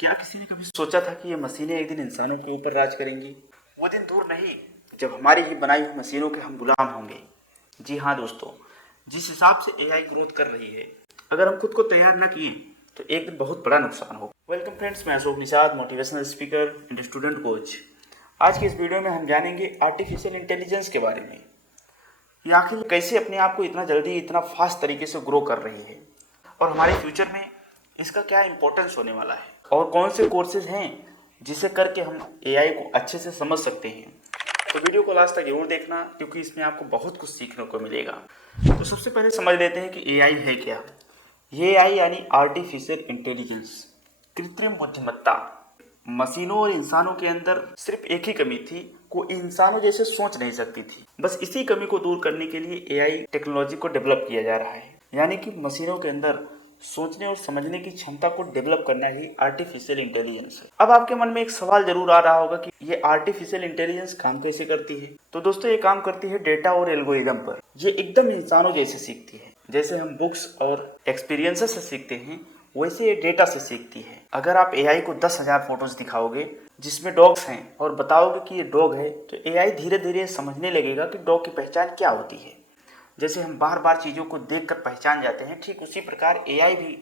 क्या किसी ने कभी सोचा था कि ये मशीनें एक दिन इंसानों के ऊपर राज करेंगी? वो दिन दूर नहीं जब हमारी ही बनाई हुई मशीनों के हम गुलाम होंगे। जी हाँ दोस्तों, जिस हिसाब से एआई ग्रोथ कर रही है, अगर हम खुद को तैयार न किए तो एक दिन बहुत बड़ा नुकसान होगा। वेलकम फ्रेंड्स, मैं Ashok Nishad, motivational speaker and student coach. आज की इस वीडियो में हम जानेंगे आर्टिफिशियल इंटेलिजेंस के बारे में। ये आखिर कैसे अपने आप को इतना जल्दी इतना फास्ट तरीके से ग्रो कर रही है और हमारे फ्यूचर में इसका क्या इंपॉर्टेंस होने वाला है और कौन से कोर्सेज हैं जिसे करके हम एआई को अच्छे से समझ सकते हैं। तो वीडियो को लास्ट तक जरूर देखना, क्योंकि इसमें आपको बहुत कुछ सीखने को मिलेगा। तो सबसे पहले समझ लेते हैं कि एआई है क्या। ये एआई यानी आर्टिफिशियल इंटेलिजेंस, कृत्रिम बुद्धिमत्ता। मशीनों और इंसानों के अंदर सिर्फ एक ही कमी थी, को इंसानों जैसे सोच नहीं सकती थी। बस इसी कमी को दूर करने के लिए एआई टेक्नोलॉजी को डेवलप किया जा रहा है, यानी कि मशीनों के अंदर सोचने और समझने की क्षमता को डेवलप करना ही आर्टिफिशियल इंटेलिजेंस है। अब आपके मन में एक सवाल जरूर आ रहा होगा कि ये आर्टिफिशियल इंटेलिजेंस काम कैसे करती है। तो दोस्तों, ये काम करती है डेटा और एल्गोरिदम पर। ये एकदम इंसानों जैसे सीखती है। जैसे हम बुक्स और एक्सपीरियंसेस से सीखते हैं, वैसे ये डेटा से सीखती है। अगर आप एआई को 10,000 फोटोज दिखाओगे जिसमें डॉग्स हैं और बताओगे कि ये डॉग है, तो एआई धीरे धीरे समझने लगेगा कि डॉग की पहचान क्या होती है। जैसे हम बार बार चीज़ों को देखकर पहचान जाते हैं, ठीक उसी प्रकार एआई भी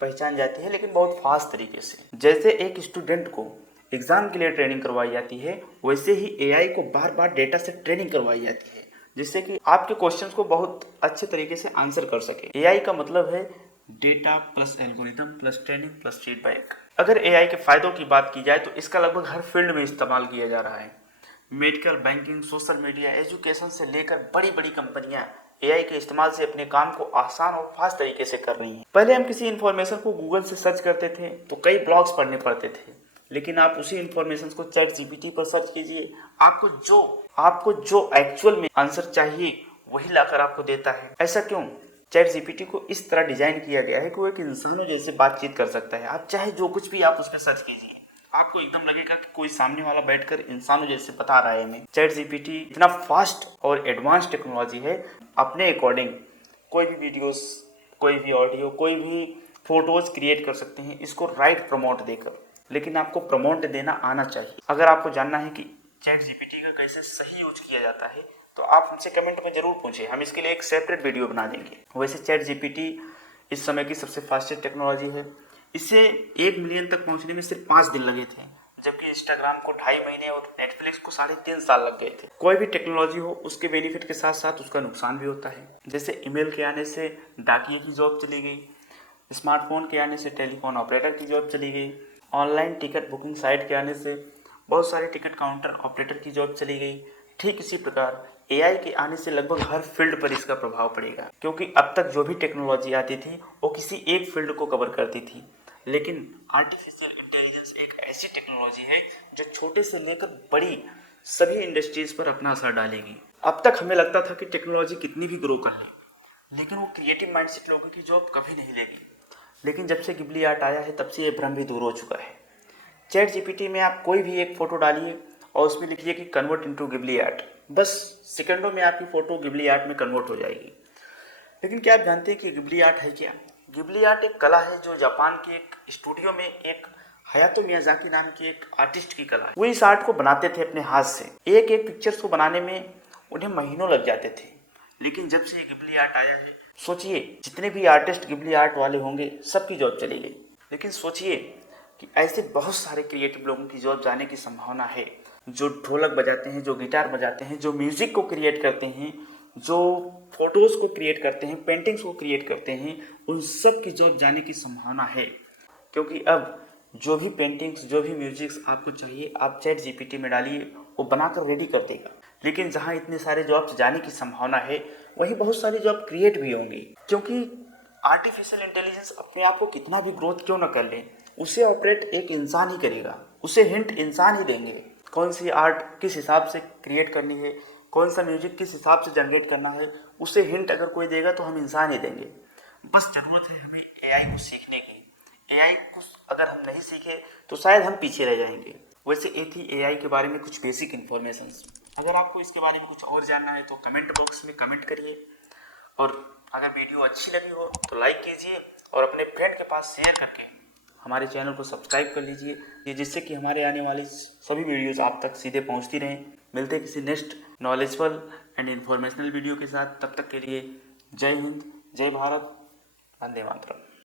पहचान जाती है, लेकिन बहुत फास्ट तरीके से। जैसे एक स्टूडेंट को एग्जाम के लिए ट्रेनिंग करवाई जाती है, वैसे ही एआई को बार बार डेटा से ट्रेनिंग करवाई जाती है, जिससे कि आपके क्वेश्चंस को बहुत अच्छे तरीके से आंसर कर सके। एआई का मतलब है data plus algorithm plus training plus feedback. अगर एआई के फायदों की बात की जाए तो इसका लगभग हर फील्ड में इस्तेमाल किया जा रहा है। Medical, banking, social media, education से लेकर बड़ी बड़ी कंपनियां एआई के इस्तेमाल से अपने काम को आसान और फास्ट तरीके से कर रही हैं। पहले हम किसी इन्फॉर्मेशन को गूगल से सर्च करते थे तो कई ब्लॉग्स पढ़ने पड़ते थे, लेकिन आप उसी इन्फॉर्मेशन को चैट जीपीटी पर सर्च कीजिए, आपको जो एक्चुअल में आंसर चाहिए वही लाकर आपको देता है। ऐसा क्यों? चैट जीपीटी को इस तरह डिजाइन किया गया है कि वो एक इंसानों जैसे बातचीत कर सकता है। आप चाहे जो कुछ भी आप उस पर सर्च कीजिए, आपको एकदम लगेगा कि कोई सामने वाला बैठकर इंसानों जैसे बता रहा है हमें। चैट जीपीटी इतना फास्ट और एडवांस टेक्नोलॉजी है, अपने अकॉर्डिंग कोई भी वीडियोस, कोई भी ऑडियो, कोई भी फोटोज क्रिएट कर सकते हैं इसको राइट प्रमोट देकर। लेकिन आपको प्रमोट देना आना चाहिए। अगर आपको जानना है कि चैट जीपीटी का कैसे सही यूज किया जाता है तो आप हमसे कमेंट में जरूर पूछें, हम इसके लिए एक सेपरेट वीडियो बना देंगे। वैसे चैट जीपीटी इस समय की सबसे फास्टेस्ट टेक्नोलॉजी है। इसे 1 मिलियन तक पहुंचने में सिर्फ 5 दिन लगे थे, जबकि इंस्टाग्राम को 2.5 महीने और नेटफ्लिक्स को 3.5 साल लग गए थे। कोई भी टेक्नोलॉजी हो, उसके बेनिफिट के साथ साथ उसका नुकसान भी होता है। जैसे ईमेल के आने से डाकिये की जॉब चली गई, स्मार्टफोन के आने से टेलीफोन ऑपरेटर की जॉब चली गई, ऑनलाइन टिकट बुकिंग साइट के आने से बहुत सारे टिकट काउंटर ऑपरेटर की जॉब चली गई। ठीक इसी प्रकार एआई के आने से लगभग हर फील्ड पर इसका प्रभाव पड़ेगा, क्योंकि अब तक जो भी टेक्नोलॉजी आती थी वो किसी एक फील्ड को कवर करती थी, लेकिन आर्टिफिशियल इंटेलिजेंस एक ऐसी टेक्नोलॉजी है जो छोटे से लेकर बड़ी सभी इंडस्ट्रीज पर अपना असर डालेगी। अब तक हमें लगता था कि टेक्नोलॉजी कितनी भी ग्रो कर ले, लेकिन वो क्रिएटिव माइंडसेट लोगों की जॉब कभी नहीं लेगी। लेकिन जब से गिबली आर्ट आया है, तब से ये भ्रम भी दूर हो चुका है। चैट जीपीटी में आप कोई भी एक फोटो डालिए और उसमें लिखिए कि कन्वर्ट इनटू गिबली आर्ट, बस सेकंडों में आपकी फोटो गिबली आर्ट में कन्वर्ट हो जाएगी। लेकिन क्या आप जानते हैं कि गिबली आर्ट है क्या? गिबली आर्ट एक कला है जो जापान के एक स्टूडियो में एक हयातो मियाजाकी नाम की एक आर्टिस्ट की कला है। वो इस आर्ट को बनाते थे अपने हाथ से। एक एक पिक्चर्स को बनाने में उन्हें महीनों लग जाते थे। लेकिन जब से ये गिबली आर्ट आया है, सोचिए जितने भी आर्टिस्ट गिबली आर्ट वाले होंगे सबकी जॉब चली गई। लेकिन सोचिए कि ऐसे बहुत सारे क्रिएटिव लोगों की जॉब जाने की संभावना है, जो ढोलक बजाते हैं, जो गिटार बजाते हैं, जो म्यूजिक को क्रिएट करते हैं, जो फोटोज को क्रिएट करते हैं, पेंटिंग्स को क्रिएट करते हैं, उन सब की जॉब जाने की संभावना है। क्योंकि अब जो भी पेंटिंग्स, जो भी म्यूजिक्स आपको चाहिए, आप चैट जीपीटी में डालिए, वो बनाकर रेडी कर देगा। लेकिन जहाँ इतने सारे जॉब्स जाने की संभावना है, वहीं बहुत सारी जॉब क्रिएट भी होंगी। क्योंकि आर्टिफिशियल इंटेलिजेंस अपने आप को कितना भी ग्रोथ क्यों न कर ले, उसे ऑपरेट एक इंसान ही करेगा। उसे हिंट इंसान ही देंगे, कौन सी आर्ट किस हिसाब से क्रिएट करनी है, कौन सा म्यूजिक किस हिसाब से जनरेट करना है, उसे हिंट अगर कोई देगा तो हम इंसान ही देंगे। बस जरूरत है हमें एआई को सीखने की। एआई को अगर हम नहीं सीखे तो शायद हम पीछे रह जाएंगे। वैसे ये थी एआई के बारे में कुछ बेसिक इन्फॉर्मेशन। अगर आपको इसके बारे में कुछ और जानना है तो कमेंट बॉक्स में कमेंट करिए, और अगर वीडियो अच्छी लगी हो तो लाइक कीजिए और अपने फ्रेंड के पास शेयर करके हमारे चैनल को सब्सक्राइब कर लीजिए, जिससे कि हमारे आने वाली सभी वीडियोज़ आप तक सीधे पहुंचती रहें। मिलते हैं किसी next knowledgeful and informational video के साथ। तब तक के लिए जय हिंद, जय भारत, वंदे मातरम।